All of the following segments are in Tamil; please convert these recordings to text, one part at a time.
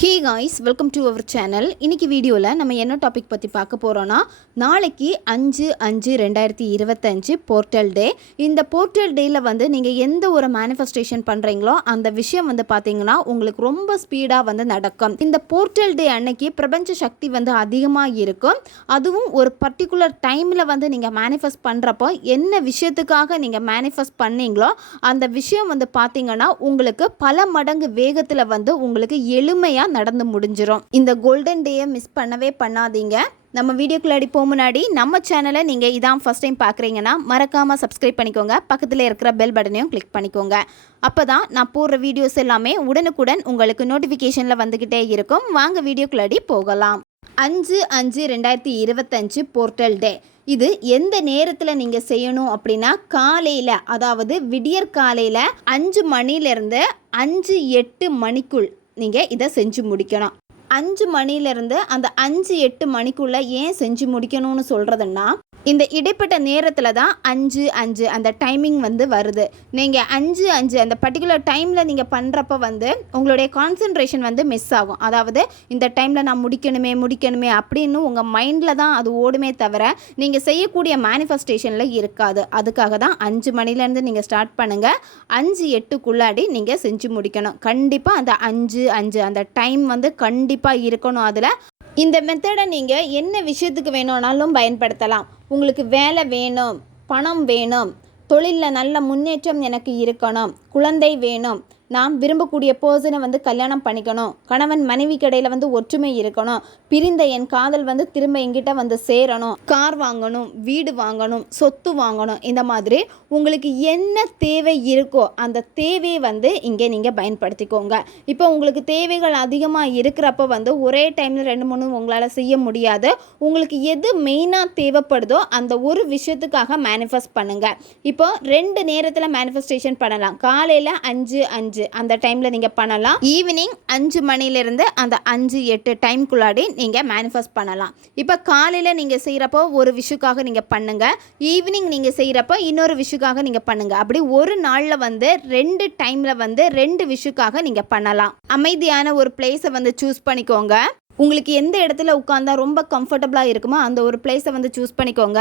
Hey guys welcome to our channel இன்றைக்கி வீடியோவில் நம்ம என்ன டாபிக் பற்றி பார்க்க போகிறோன்னா நாளைக்கு அஞ்சு அஞ்சு ரெண்டாயிரத்தி இருபத்தஞ்சு போர்ட்டல் டே இந்த போர்ட்டல் டேயில் வந்து நீங்கள் எந்த ஒரு மேனிஃபெஸ்டேஷன் பண்ணுறீங்களோ அந்த விஷயம் வந்து பார்த்தீங்கன்னா உங்களுக்கு ரொம்ப ஸ்பீடாக வந்து நடக்கும். இந்த போர்ட்டல் டே அன்னைக்கு பிரபஞ்ச சக்தி வந்து அதிகமாக இருக்கும். அதுவும் ஒரு பர்டிகுலர் டைமில் வந்து நீங்கள் மேனிஃபெஸ்ட் பண்ணுறப்போ என்ன விஷயத்துக்காக நீங்கள் மேனிஃபெஸ்ட் பண்ணீங்களோ அந்த விஷயம் வந்து பார்த்தீங்கன்னா உங்களுக்கு பல மடங்கு வேகத்தில் வந்து உங்களுக்கு எளிமையாக நடந்து முடிஞ்சிடும் இந்த கோல்டன் டேயை மிஸ் பண்ணவே பண்ணாதீங்க. நம்ம வீடியோக்குள்ளாடி போக முன்னாடி நம்ம சேனலை நீங்கள் இதான் ஃபஸ்ட் டைம் பார்க்குறீங்கன்னா மறக்காமல் சப்ஸ்கிரைப் பண்ணிக்கோங்க. பக்கத்தில் இருக்கிற பெல் பட்டனையும் கிளிக் பண்ணிக்கோங்க. அப்போ தான் நான் போடுற வீடியோஸ் எல்லாமே உடனுக்குடன் உங்களுக்கு நோட்டிஃபிகேஷனில் வந்துக்கிட்டே இருக்கும். வாங்க வீடியோக்குள்ளாடி போகலாம். அஞ்சு அஞ்சு ரெண்டாயிரத்தி இருபத்தஞ்சு போர்ட்டல் டே இது எந்த நேரத்தில் நீங்கள் செய்யணும் அப்படின்னா காலையில் அதாவது விடியற் காலையில் அஞ்சு மணிலேருந்து அஞ்சு எட்டு மணிக்குள் நீங்கள் இதை செஞ்சு முடிக்கணும். அஞ்சு மணிலேருந்து அந்த அஞ்சு எட்டு மணிக்குள்ளே ஏன் செஞ்சு முடிக்கணும்னு சொல்கிறதுன்னா இந்த இடைப்பட்ட நேரத்தில் தான் அஞ்சு அஞ்சு அந்த டைமிங் வந்து வருது. நீங்கள் அஞ்சு அஞ்சு அந்த பர்டிகுலர் டைமில் நீங்கள் பண்ணுறப்ப வந்து உங்களுடைய கான்சென்ட்ரேஷன் வந்து மிஸ் ஆகும். அதாவது இந்த டைமில் நான் முடிக்கணுமே முடிக்கணுமே அப்படின்னு உங்கள் மைண்டில் தான் அது ஓடுமே தவிர நீங்கள் செய்யக்கூடிய மேனிஃபெஸ்டேஷனில் இருக்காது. அதுக்காக தான் அஞ்சு மணிலேருந்து நீங்கள் ஸ்டார்ட் பண்ணுங்கள் அஞ்சு எட்டுக்குள்ளாடி நீங்கள் செஞ்சு முடிக்கணும். கண்டிப்பாக அந்த அஞ்சு அஞ்சு அந்த டைம் வந்து கண்டிப்பாக இருக்கணும். அதில் இந்த மெத்தடை நீங்கள் என்ன விஷயத்துக்கு வேணும்னாலும் பயன்படுத்தலாம். உங்களுக்கு வேலை வேணும் பணம் வேணும் தொழிலில் நல்ல முன்னேற்றம் எனக்கு இருக்கணும். குழந்தை வேணும். நாம் விரும்பக்கூடிய பர்சனை வந்து கல்யாணம் பண்ணிக்கணும். கணவன் மனைவி கடையில் வந்து ஒற்றுமை இருக்கணும். பிரிந்த என் காதல் வந்து திரும்ப எங்கிட்ட வந்து சேரணும். கார் வாங்கணும் வீடு வாங்கணும் சொத்து வாங்கணும் இந்த மாதிரி உங்களுக்கு என்ன தேவை இருக்கோ அந்த தேவையை வந்து இங்கே நீங்கள் பயன்படுத்திக்கோங்க. இப்போ உங்களுக்கு தேவைகள் அதிகமாக இருக்கிறப்ப வந்து ஒரே டைமில் ரெண்டு மூணு உங்களால் செய்ய முடியாது. உங்களுக்கு எது மெயினாக தேவைப்படுதோ அந்த ஒரு விஷயத்துக்காக மேனிஃபெஸ்ட் பண்ணுங்கள் இப்போ ரெண்டு நேரத்தில் மேனிஃபெஸ்டேஷன் பண்ணலாம். காலையில் அஞ்சு அஞ்சு. அந்த டைமில் நீங்கள் பண்ணலாம். ஈவினிங் அஞ்சு மணிலேருந்து அந்த அஞ்சு எட்டு டைம்குள்ளாடி நீங்கள் மேனிஃபெஸ்ட் பண்ணலாம். இப்போ காலையில் நீங்கள் செய்கிறப்போ ஒரு விஷுக்காக நீங்கள் பண்ணுங்கள் ஈவினிங் நீங்கள் செய்கிறப்போ இன்னொரு விஷுக்காக நீங்கள் பண்ணுங்கள் அப்படி ஒரு நாளில் வந்து ரெண்டு டைமில் வந்து ரெண்டு விஷுக்காக நீங்கள் பண்ணலாம். அமைதியான ஒரு பிளேஸை வந்து சூஸ் பண்ணிக்கோங்க. உங்களுக்கு எந்த இடத்துல உட்காந்தா ரொம்ப கம்ஃபர்டபுளாக இருக்குமோ அந்த ஒரு பிளேஸை வந்து சூஸ் பண்ணிக்கோங்க.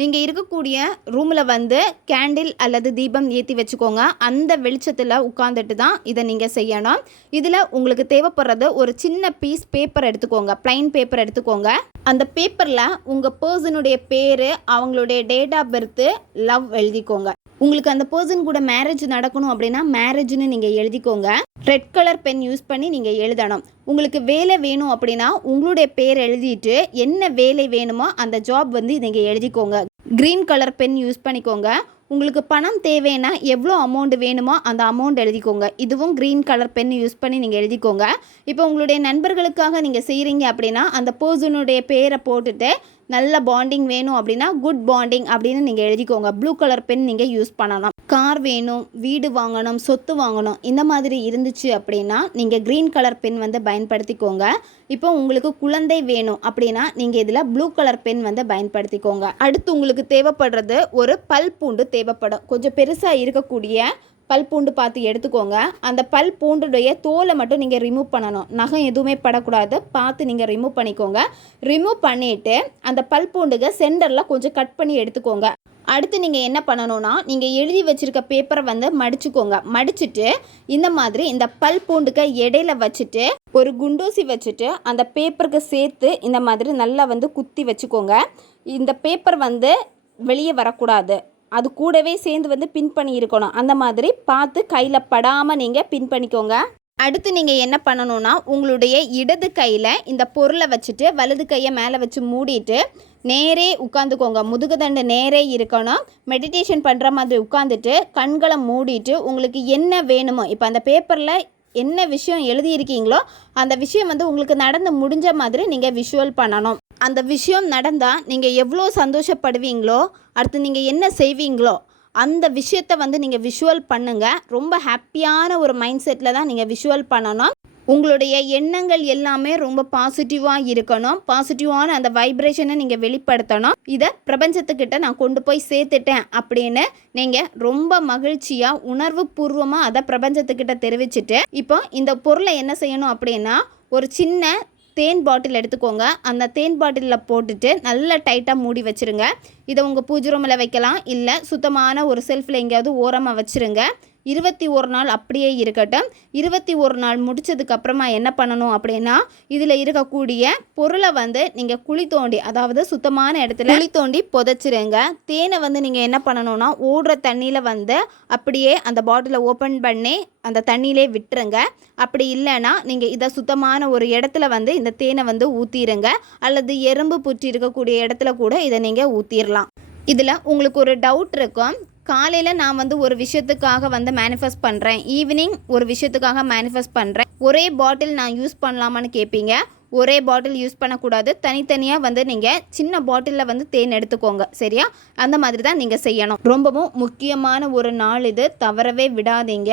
நீங்கள் இருக்கக்கூடிய ரூமில் வந்து கேண்டில் அல்லது தீபம் ஏற்றி வச்சுக்கோங்க. அந்த வெளிச்சத்தில் உட்காந்துட்டு தான் இதை நீங்கள் செய்யணும். இதில் உங்களுக்கு தேவைப்படுறது ஒரு சின்ன பீஸ் பேப்பர் எடுத்துக்கோங்க. ப்ளைன் பேப்பர் எடுத்துக்கோங்க. அந்த பேப்பரில் உங்கள் பர்சனுடைய பேர் அவங்களுடைய டேட் ஆஃப் பர்த்து லவ் எழுதிக்கோங்க. உங்களுக்கு அந்த பர்சன் கூட மேரேஜ் நடக்கணும் அப்படின்னா மேரேஜ்னு நீங்கள் எழுதிக்கோங்க. ரெட் கலர் பென் யூஸ் பண்ணி நீங்கள் எழுதணும். உங்களுக்கு வேலை வேணும் அப்படின்னா உங்களுடைய பேர் எழுதிட்டு என்ன வேலை வேணுமோ அந்த ஜாப் வந்து நீங்கள் எழுதிக்கோங்க. க்ரீன் கலர் பென் யூஸ் பண்ணிக்கோங்க. உங்களுக்கு பணம் தேவைன்னா எவ்வளோ அமௌண்ட் வேணுமோ அந்த அமௌண்ட் எழுதிக்கோங்க. இதுவும் க்ரீன் கலர் பென் யூஸ் பண்ணி நீங்கள் எழுதிக்கோங்க. இப்போ உங்களுடைய நண்பர்களுக்காக நீங்கள் செய்கிறீங்க அப்படின்னா அந்த பர்சனுடைய பேரை போட்டுட்டு நல்ல பாண்டிங் வேணும் அப்படின்னா குட் பாண்டிங் அப்படின்னு நீங்கள் எழுதிக்கோங்க. ப்ளூ கலர் பென் நீங்கள் யூஸ் பண்ணலாம். கார் வேணும் வீடு வாங்கணும் சொத்து வாங்கணும் இந்த மாதிரி இருந்துச்சு அப்படின்னா நீங்கள் க்ரீன் கலர் பென் வந்து பயன்படுத்திக்கோங்க. இப்போ உங்களுக்கு குழந்தை வேணும் அப்படின்னா நீங்கள் இதில் ப்ளூ கலர் பென் வந்து பயன்படுத்திக்கோங்க. அடுத்து உங்களுக்கு தேவைப்படுறது ஒரு பல் பூண்டு தேவைப்படும். கொஞ்சம் பெருசாக இருக்கக்கூடிய பல் பூண்டு பார்த்து எடுத்துக்கோங்க. அந்த பல் பூண்டுடைய தோலை மட்டும் நீங்கள் ரிமூவ் பண்ணணும். நகம் எதுவுமே படக்கூடாது. பார்த்து நீங்கள் ரிமூவ் பண்ணிக்கோங்க. ரிமூவ் பண்ணிவிட்டு அந்த பல் பூண்டுக சென்டரில் கொஞ்சம் கட் பண்ணி எடுத்துக்கோங்க. அடுத்து நீங்கள் என்ன பண்ணணும்னா நீங்கள் எழுதி வச்சுருக்க பேப்பரை வந்து மடிச்சுக்கோங்க. மடிச்சுட்டு இந்த மாதிரி இந்த பல் பூண்டுக்க இடையில வச்சுட்டு ஒரு குண்டூசி வச்சுட்டு அந்த பேப்பருக்கு சேர்த்து இந்த மாதிரி நல்லா வந்து குத்தி வச்சுக்கோங்க. இந்த பேப்பர் வந்து வெளியே வரக்கூடாது. அது கூடவே சேர்ந்து வந்து பின் பண்ணி இருக்கணும். அந்த மாதிரி பார்த்து கையில் படாமல் நீங்கள் பின் பண்ணிக்கோங்க. அடுத்து நீங்கள் என்ன பண்ணணும்னா உங்களுடைய இடது கையில் இந்த பொருளை வச்சுட்டு வலது கையை மேலே வச்சு மூடிட்டு நேரே உட்காந்துக்கோங்க முதுகுதண்டு நேரே இருக்கணும். மெடிடேஷன் பண்ணுற மாதிரி உட்காந்துட்டு கண்களை மூடிட்டு உங்களுக்கு என்ன வேணுமோ இப்போ அந்த பேப்பரில் என்ன விஷயம் எழுதியிருக்கீங்களோ அந்த விஷயம் வந்து உங்களுக்கு நடந்து முடிஞ்ச மாதிரி நீங்கள் விஷுவல் பண்ணணும். அந்த விஷயம் நடந்தால் நீங்கள் எவ்வளோ சந்தோஷப்படுவீங்களோ அடுத்து நீங்கள் என்ன செய்வீங்களோ அந்த விஷயத்தை வந்து நீங்கள் விஷுவல் பண்ணுங்கள் ரொம்ப ஹாப்பியான ஒரு மைண்ட் செட்டில் தான் நீங்கள் விஷுவல் பண்ணணும். உங்களுடைய எண்ணங்கள் எல்லாமே ரொம்ப பாசிட்டிவாக இருக்கணும். பாசிட்டிவான அந்த வைப்ரேஷனை நீங்கள் வெளிப்படுத்தணும். இதை பிரபஞ்சத்துக்கிட்ட நான் கொண்டு போய் சேர்த்துட்டேன் அப்படின்னு நீங்கள் ரொம்ப மகிழ்ச்சியாக உணர்வு பூர்வமாக அதை பிரபஞ்சத்துக்கிட்ட தெரிவிச்சுட்டு இப்போ இந்த பொருளை என்ன செய்யணும் அப்படின்னா ஒரு சின்ன தேன் பாட்டில் எடுத்துக்கோங்க. அந்த தேன் பாட்டிலில் போட்டுட்டு நல்லா டைட்டாக மூடி வச்சுருங்க. இதை உங்கள் பூஜை ரூமில் வைக்கலாம். இல்லை சுத்தமான ஒரு செல்ஃபில் எங்கேயாவது ஓரமாக வச்சுருங்க. இருபத்தி ஒரு நாள் அப்படியே இருக்கட்டும். இருபத்தி ஒரு நாள் முடிச்சதுக்கு அப்புறமா என்ன பண்ணணும் அப்படின்னா இதில் இருக்கக்கூடிய பொருளை வந்து நீங்கள் குழி தோண்டி அதாவது சுத்தமான இடத்துல குழி தோண்டி புதைச்சிருங்க. தேனை வந்து நீங்கள் என்ன பண்ணணும்னா ஓடுற தண்ணியில் வந்து அப்படியே அந்த பாட்டிலை ஓப்பன் பண்ணி அந்த தண்ணியிலே விட்டுருங்க. அப்படி இல்லைன்னா நீங்கள் இதை சுத்தமான ஒரு இடத்துல வந்து இந்த தேனை வந்து ஊற்றிடுங்க அல்லது எறும்பு புற்றி இருக்கக்கூடிய இடத்துல கூட இதை நீங்கள் ஊற்றிடலாம் இதில் உங்களுக்கு ஒரு டவுட் இருக்கும். காலையில் நான் வந்து ஒரு விஷயத்துக்காக வந்து மேனிஃபெஸ்ட் பண்ணுறேன் ஈவினிங் ஒரு விஷயத்துக்காக மேனிஃபெஸ்ட் பண்ணுறேன் ஒரே பாட்டில் நான் யூஸ் பண்ணலாமான்னு கேட்பீங்க ஒரே பாட்டில் யூஸ் பண்ணக்கூடாது. தனித்தனியாக வந்து நீங்கள் சின்ன பாட்டிலில் வந்து தேன் எடுத்துக்கோங்க. சரியா? அந்த மாதிரி தான் நீங்கள் செய்யணும். ரொம்பவும் முக்கியமான ஒரு நாள் இது. தவறவே விடாதீங்க.